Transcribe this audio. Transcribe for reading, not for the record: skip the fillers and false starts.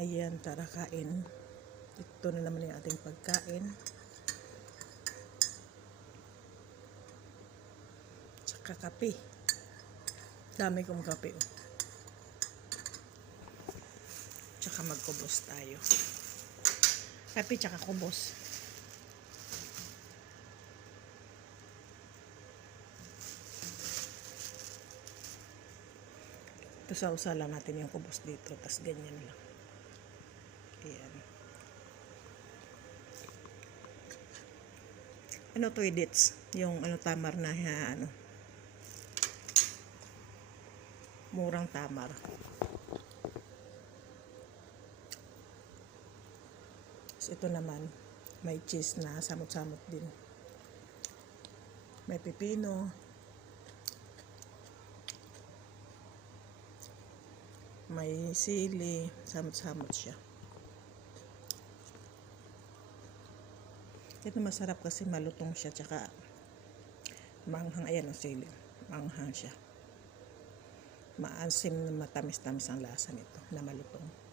Ayan, tara kain. Ito na naman yung ating pagkain. Tsaka kape. Dami kong kape. Tsaka magkubos tayo. Kape tsaka kubos. Ito sausa lang natin yung kubos dito. Tas ganyan lang. Ayan. Ano to, edits? Yung tamar na murang tamar. So, ito naman may cheese na samot-samot din. May pipino. May sili, samot-samot siya. Ito masarap kasi malutong siya, tsaka maanghang. Ayan ang sili, maanghang siya. Maasim na matamis-tamis ang lasa nito na malutong.